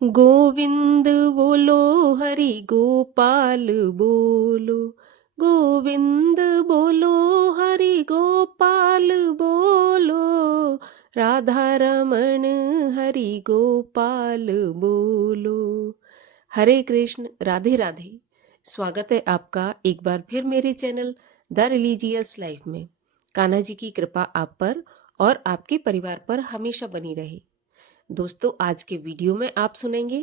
गोविंद बोलो हरि गोपाल बोलो। गोविंद बोलो हरि गोपाल बोलो। राधा रमण हरि गोपाल बोलो। हरे कृष्ण, राधे राधे। स्वागत है आपका एक बार फिर मेरे चैनल द रिलीजियस लाइफ में। कान्हा जी की कृपा आप पर और आपके परिवार पर हमेशा बनी रहे। दोस्तों, आज के वीडियो में आप सुनेंगे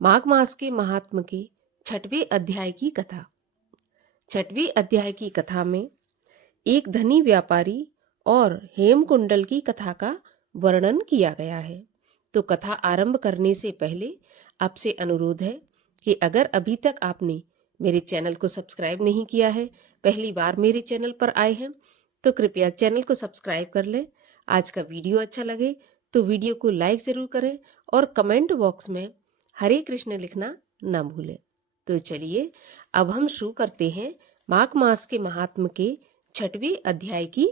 माघ मास के महात्म के 6वें अध्याय की कथा। 6वें अध्याय की कथा में एक धनी व्यापारी और हेमकुंडल की कथा का वर्णन किया गया है। तो कथा आरंभ करने से पहले आपसे अनुरोध है कि अगर अभी तक आपने मेरे चैनल को सब्सक्राइब नहीं किया है, पहली बार मेरे चैनल पर आए हैं, तो कृपया चैनल को सब्सक्राइब कर लें। आज का वीडियो अच्छा लगे तो वीडियो को लाइक जरूर करें और कमेंट बॉक्स में हरे कृष्ण लिखना न भूलें। तो चलिए अब हम शुरू करते हैं माघ मास के महात्म के 6वें अध्याय की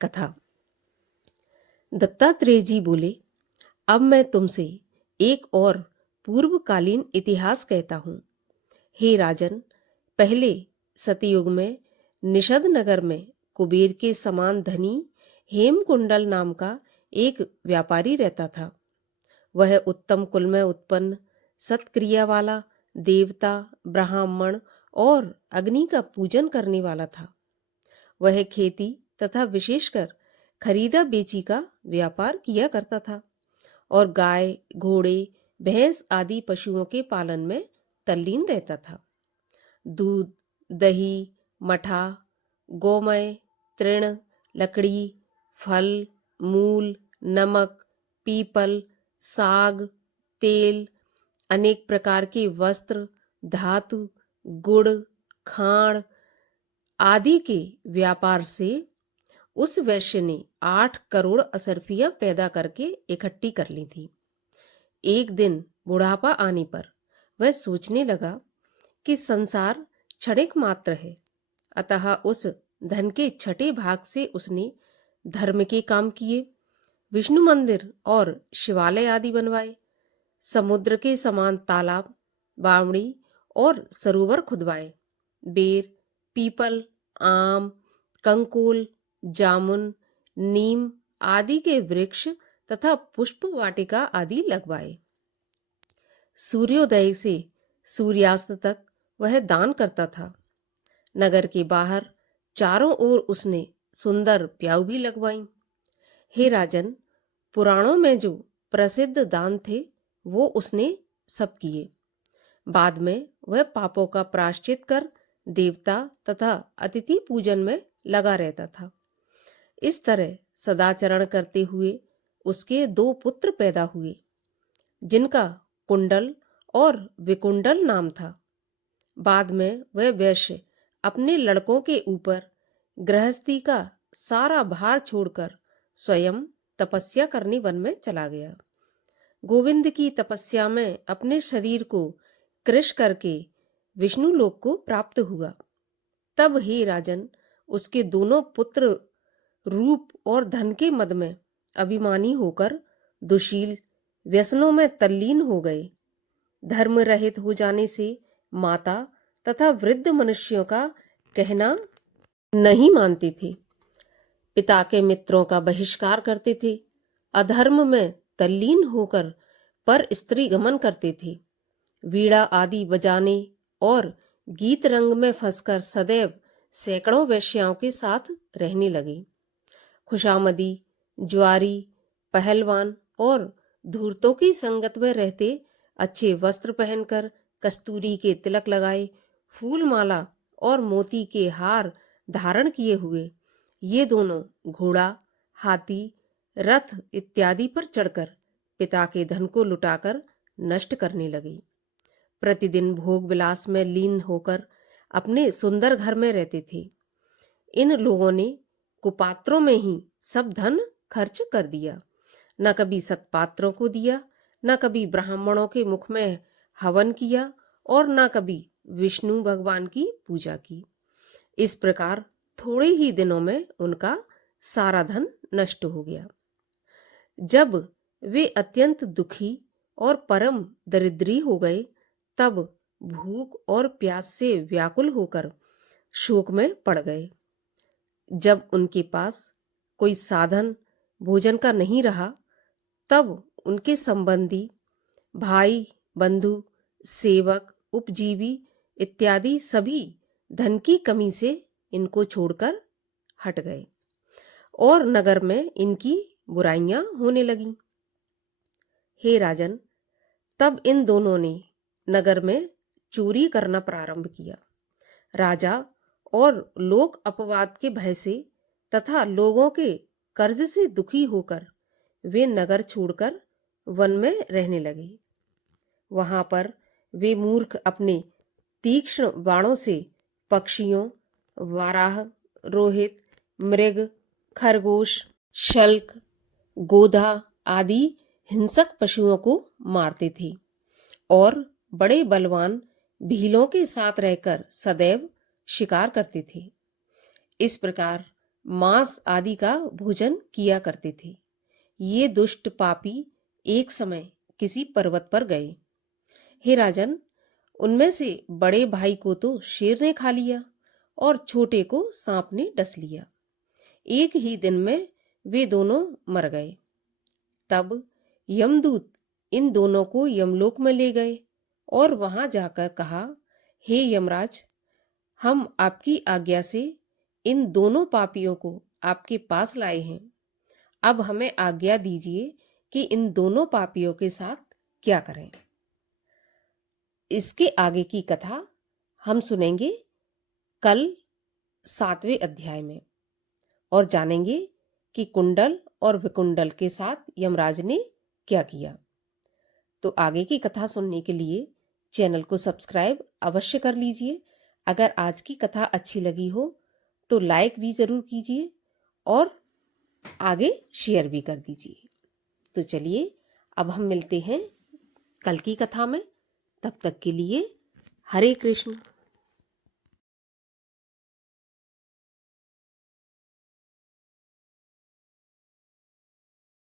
कथा। दत्तात्रेय जी बोले, अब मैं तुमसे एक और पूर्वकालीन इतिहास कहता हूँ। हे राजन, पहले सतयुग में निषद नगर में कुबेर के समान धनी हेमकुंडल नाम का एक व्यापारी रहता था। वह उत्तम कुल में उत्पन्न, सत्क्रिया वाला, देवता, ब्राह्मण और अग्नि का पूजन करने वाला था। वह खेती तथा विशेषकर खरीदा बेची का व्यापार किया करता था और गाय, घोड़े, भैंस आदि पशुओं के पालन में तल्लीन रहता था। दूध, दही, मठा, गोमय, तृण, लकड़ी, फल, मूल, नमक, पीपल, साग, तेल, अनेक प्रकार के वस्त्र, धातु, गुड़, खाण आदि के व्यापार से उस वैश्य ने 8 करोड़ असरफियां पैदा करके इकट्ठी कर ली थी। एक दिन बुढ़ापा आने पर वह सोचने लगा कि संसार क्षणिक मात्र है, अतः उस धन के 6ठे भाग से उसने धर्म के काम किए, विष्णु मंदिर और शिवालय आदि बनवाए, समुद्र के समान तालाब, बावड़ी और सरोवर खुदवाए, बेर, पीपल, आम, कंकोल, जामुन, नीम आदि के वृक्ष तथा पुष्प वाटिका आदि लगवाए। सूर्योदय से सूर्यास्त तक वह दान करता था। नगर के बाहर चारों ओर उसने सुंदर प्याऊ भी लगवाई। हे राजन, पुराणों में जो प्रसिद्ध दान थे वो उसने सब किए। बाद में वह पापों का प्रायश्चित कर देवता तथा अतिथि पूजन में लगा रहता था। इस तरह सदाचरण करते हुए उसके 2 पुत्र पैदा हुए, जिनका कुंडल और विकुंडल नाम था। बाद में वह वैश्य अपने लड़कों के ऊपर गृहस्थी का सारा भार छोड़कर स्वयं तपस्या करने वन में चला गया। गोविंद की तपस्या में अपने शरीर को कृश करके विष्णु लोक को प्राप्त हुआ। तब हे राजन, उसके दोनों पुत्र रूप और धन के मद में अभिमानी होकर दुशील व्यसनों में तल्लीन हो गए। धर्म रहित हो जाने से माता तथा वृद्ध मनुष्यों का कहना नहीं मानते थे, पिता के मित्रों का बहिष्कार करते थे, अधर्म में तल्लीन होकर पर स्त्री गमन करते थे, वीणा आदि बजाने और गीत रंग में फंसकर सदैव सैकड़ों वेश्याओं के साथ रहने लगे। खुशामदी, ज्वारी, पहलवान और धूर्तों की संगत में रहते, अच्छे वस्त्र पहनकर, कस्तूरी के तिलक लगाए, फूल माला और मोती के हार धारण किए हुए, ये दोनों घोड़ा, हाथी, रथ इत्यादि पर चढ़कर पिता के धन को लुटाकर नष्ट करने लगे। प्रतिदिन भोग विलास में लीन होकर अपने सुंदर घर में रहते थे। इन लोगों ने कुपात्रों में ही सब धन खर्च कर दिया, न कभी सत्पात्रों को दिया, न कभी ब्राह्मणों के मुख में हवन किया और न कभी विष्णु भगवान की पूजा की। इस प्रकार थोड़े ही दिनों में उनका सारा धन नष्ट हो गया। जब वे अत्यंत दुखी और परम दरिद्री हो गए, तब भूख और प्यास से व्याकुल होकर शोक में पड़ गए। जब उनके पास कोई साधन भोजन का नहीं रहा, तब उनके संबंधी, भाई, बंधु, सेवक, उपजीवी इत्यादि सभी धन की कमी से इनको छोड़कर हट गए और नगर में इनकी बुराइयां होने लगीं। हे राजन, तब इन दोनों ने नगर में चोरी करना प्रारंभ किया। राजा और लोक अपवाद के भय से तथा लोगों के कर्ज से दुखी होकर वे नगर छोड़कर वन में रहने लगे। वहां पर वे मूर्ख अपने तीक्ष्ण बाणों से पक्षियों, वाराह, रोहित, मृग, खरगोश, शल्क, गोधा आदि हिंसक पशुओं को मारते थे और बड़े बलवान भीलों के साथ रहकर सदैव शिकार करते थे। इस प्रकार मांस आदि का भोजन किया करते थे। ये दुष्ट पापी एक समय किसी पर्वत पर गए। हे राजन, उनमें से बड़े भाई को तो शेर ने खा लिया और छोटे को सांप ने डस लिया। एक ही दिन में वे दोनों मर गए। तब यमदूत इन दोनों को यमलोक में ले गए और वहां जाकर कहा, हे यमराज, हम आपकी आज्ञा से इन दोनों पापियों को आपके पास लाए हैं। अब हमें आज्ञा दीजिए कि इन दोनों पापियों के साथ क्या करें। इसके आगे की कथा हम सुनेंगे कल 7वें अध्याय में और जानेंगे कि कुंडल और विकुंडल के साथ यमराज ने क्या किया। तो आगे की कथा सुनने के लिए चैनल को सब्सक्राइब अवश्य कर लीजिए। अगर आज की कथा अच्छी लगी हो तो लाइक भी जरूर कीजिए और आगे शेयर भी कर दीजिए। तो चलिए अब हम मिलते हैं कल की कथा में। तब तक के लिए हरे कृष्ण।